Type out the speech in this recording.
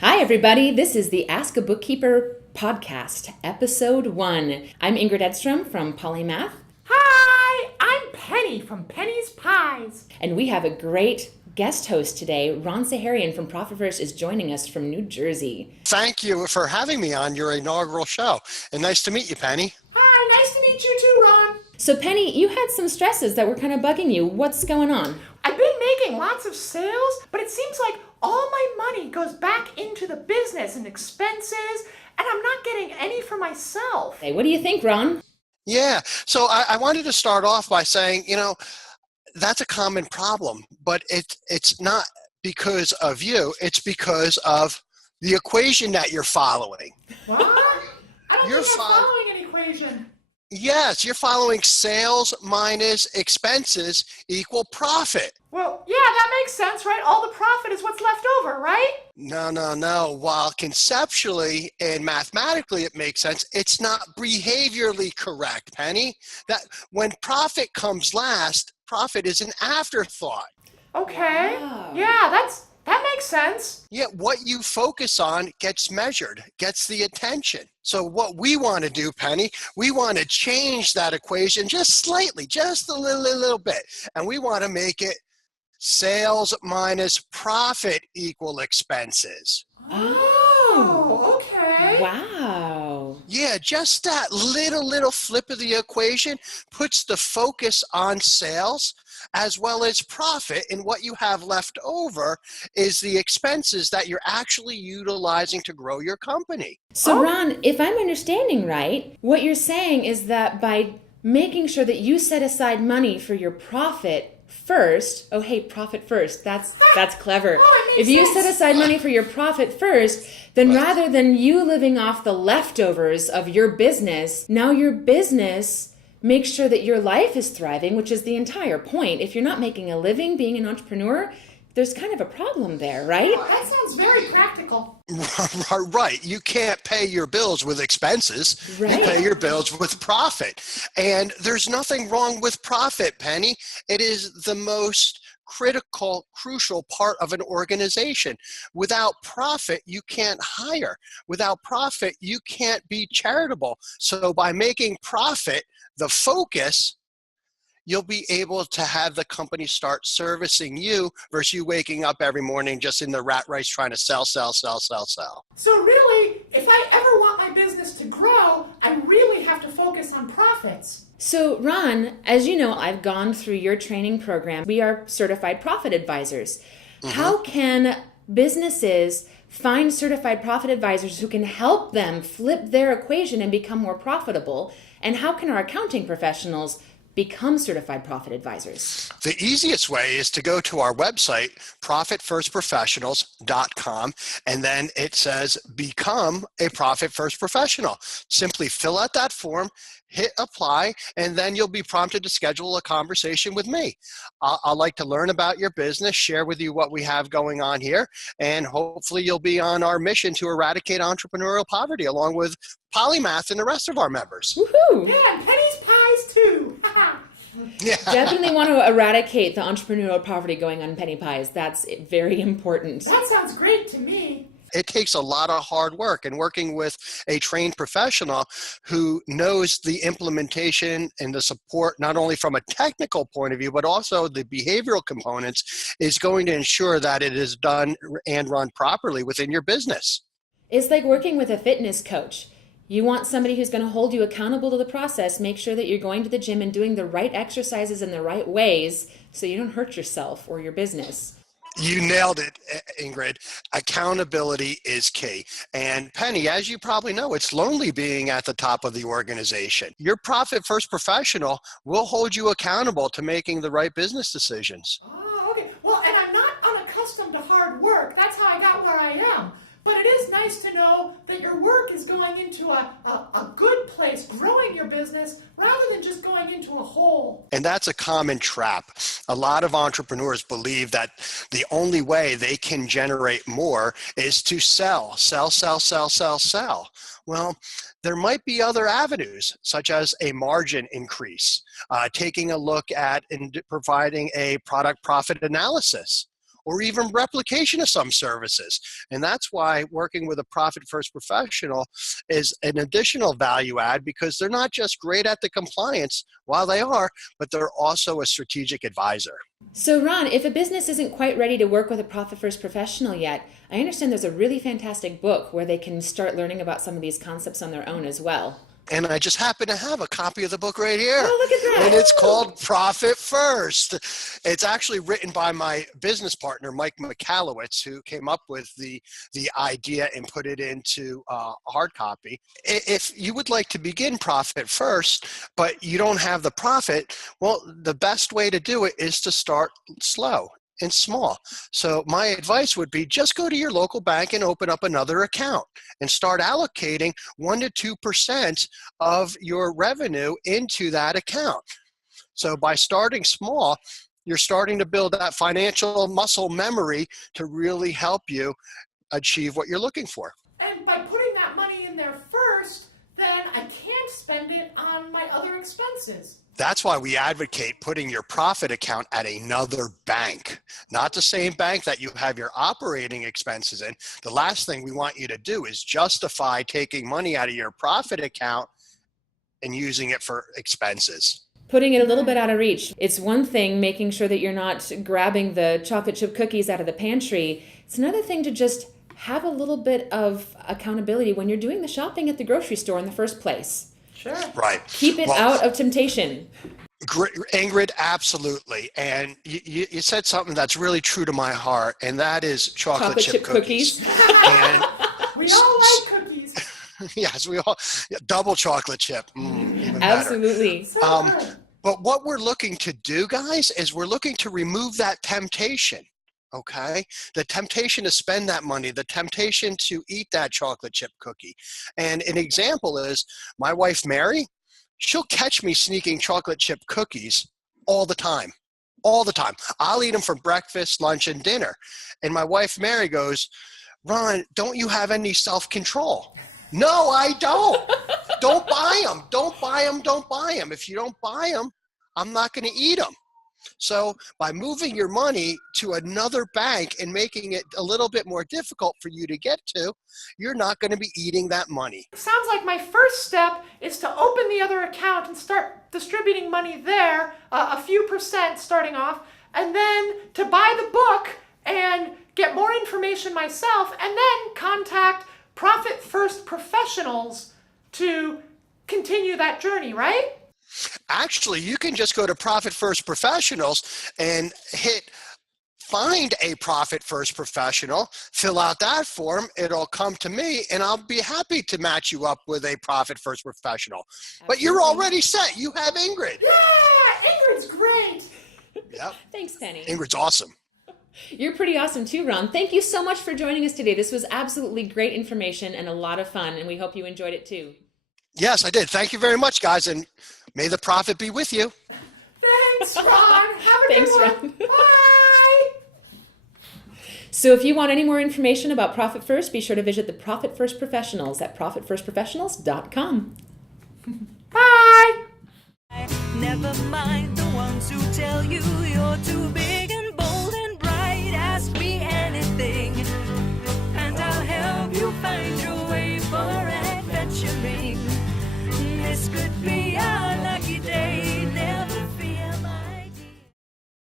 Hi, everybody. This is the Ask a Bookkeeper podcast, episode 1. I'm Ingrid Edstrom from Polymath. Hi, I'm Penny from Penny's Pies. And we have a great guest host today. Ron Saharyan from Profit First is joining us from New Jersey. Thank you for having me on your inaugural show. And nice to meet you, Penny. Hi, nice to meet you too, Ron. So, Penny, you had some stresses that were kind of bugging you. What's going on? I've been making lots of sales, but it seems like all my money goes back into the business and expenses, and I'm not getting any for myself. Hey, what do you think, Ron? Yeah, so I wanted to start off by saying, that's a common problem, but it's not because of you, it's because of the equation that you're following. What? I don't You're think I'm following an equation. Yes, you're following sales minus expenses equal profit. Well, yeah, that makes sense, right? All the profit is what's left over, right? No. While conceptually and mathematically it makes sense, it's not behaviorally correct, Penny. That when profit comes last, profit is an afterthought. Okay. Wow. Yeah, that makes sense. Yet what you focus on gets measured, gets the attention. So what we want to do, Penny, we want to change that equation just slightly, just a little bit. And we want to make it sales minus profit equal expenses. Oh, okay. Wow. Yeah, just that little flip of the equation puts the focus on sales as well as profit, and what you have left over is the expenses that you're actually utilizing to grow your company. So, Ron, if I'm understanding right, what you're saying is that by making sure that you set aside money for your profit first, oh, hey, profit first, that's clever. Oh, it If makes you sense. set aside money for your profit first, then rather than you living off the leftovers of your business, now your business makes sure that your life is thriving, which is the entire point. If you're not making a living being an entrepreneur, there's kind of a problem there, right? Oh, that sounds very practical. Right. You can't pay your bills with expenses. Right. You pay your bills with profit. And there's nothing wrong with profit, Penny. It is the most crucial part of an organization. Without profit, you can't hire. Without profit, you can't be charitable. So by making profit the focus, you'll be able to have the company start servicing you versus you waking up every morning just in the rat race trying to sell. So really, if I ever want my business to grow, I really have to focus on profits. So, Ron, as you know, I've gone through your training program. We are certified profit advisors. How can businesses find certified profit advisors who can help them flip their equation and become more profitable? And how can our accounting professionals become certified profit advisors? The easiest way is to go to our website, profitfirstprofessionals.com, and then it says become a Profit First Professional. Simply fill out that form, hit apply, and then you'll be prompted to schedule a conversation with me. I'd like to learn about your business, share with you what we have going on here, and hopefully you'll be on our mission to eradicate entrepreneurial poverty along with Polymath and the rest of our members. Woohoo! Yeah, and Penny's Pies too. Yeah. Definitely want to eradicate the entrepreneurial poverty going on in penny pies. That's very important. That sounds great to me. It takes a lot of hard work, and working with a trained professional who knows the implementation and the support, not only from a technical point of view, but also the behavioral components, is going to ensure that it is done and run properly within your business. It's like working with a fitness coach. You want somebody who's going to hold you accountable to the process, make sure that you're going to the gym and doing the right exercises in the right ways so you don't hurt yourself or your business. You nailed it, Ingrid. Accountability is key. And Penny, as you probably know, it's lonely being at the top of the organization. Your Profit First Professional will hold you accountable to making the right business decisions. Oh, okay. Well, and I'm not unaccustomed to hard work. That's how I got where I am. But it is nice to know that your work is going into a good place, growing your business, rather than just going into a hole. And that's a common trap. A lot of entrepreneurs believe that the only way they can generate more is to sell. Well, there might be other avenues, such as a margin increase, taking a look at and providing a product profit analysis, or even replication of some services. And that's why working with a profit first professional is an additional value add, because they're not just great at the compliance while they are, but they're also a strategic advisor. So Ron, if a business isn't quite ready to work with a profit first professional yet, I understand there's a really fantastic book where they can start learning about some of these concepts on their own as well. And I just happen to have a copy of the book right here. Oh, look at that. And it's called Profit First. It's actually written by my business partner, Mike McAllowitz, who came up with the idea and put it into a hard copy. If you would like to begin Profit First, but you don't have the profit, well, the best way to do it is to start slow and small. So my advice would be just go to your local bank and open up another account and start allocating 1% to 2% of your revenue into that account. So by starting small, you're starting to build that financial muscle memory to really help you achieve what you're looking for. And by putting that money in there first, then I can't spend it on my other expenses. That's why we advocate putting your profit account at another bank, not the same bank that you have your operating expenses in. The last thing we want you to do is justify taking money out of your profit account and using it for expenses. Putting it a little bit out of reach. It's one thing making sure that you're not grabbing the chocolate chip cookies out of the pantry. It's another thing to just have a little bit of accountability when you're doing the shopping at the grocery store in the first place. Sure. Right. Keep it out of temptation. Ingrid, absolutely. And you said something that's really true to my heart, and that is chocolate chip cookies. And we all like cookies. yes, we all, double chocolate chip. Even Absolutely. better. But what we're looking to do, guys, is we're looking to remove that temptation. Okay, the temptation to spend that money, the temptation to eat that chocolate chip cookie. And an example is my wife, Mary, she'll catch me sneaking chocolate chip cookies all the time. All the time. I'll eat them for breakfast, lunch, and dinner. And my wife, Mary, goes, Ron, don't you have any self-control? No, I don't. Don't buy them. Don't buy them. Don't buy them. If you don't buy them, I'm not going to eat them. So by moving your money to another bank and making it a little bit more difficult for you to get to, you're not going to be eating that money. Sounds like my first step is to open the other account and start distributing money there, a few percent starting off, and then to buy the book and get more information myself, and then contact Profit First professionals to continue that journey, right? Actually, you can just go to Profit First Professionals and hit find a Profit First professional, fill out that form, it'll come to me, and I'll be happy to match you up with a Profit First professional. Absolutely. But you're already set. You have Ingrid. Yeah, Ingrid's great. Yep. Thanks, Penny. Ingrid's awesome. You're pretty awesome too, Ron. Thank you so much for joining us today. This was absolutely great information and a lot of fun, and we hope you enjoyed it too. Yes, I did. Thank you very much, guys, and may the profit be with you. Thanks, Ron. Have a good one. Ron. Bye. So if you want any more information about Profit First, be sure to visit the Profit First Professionals at profitfirstprofessionals.com. Bye. Never mind the ones who tell you you're too big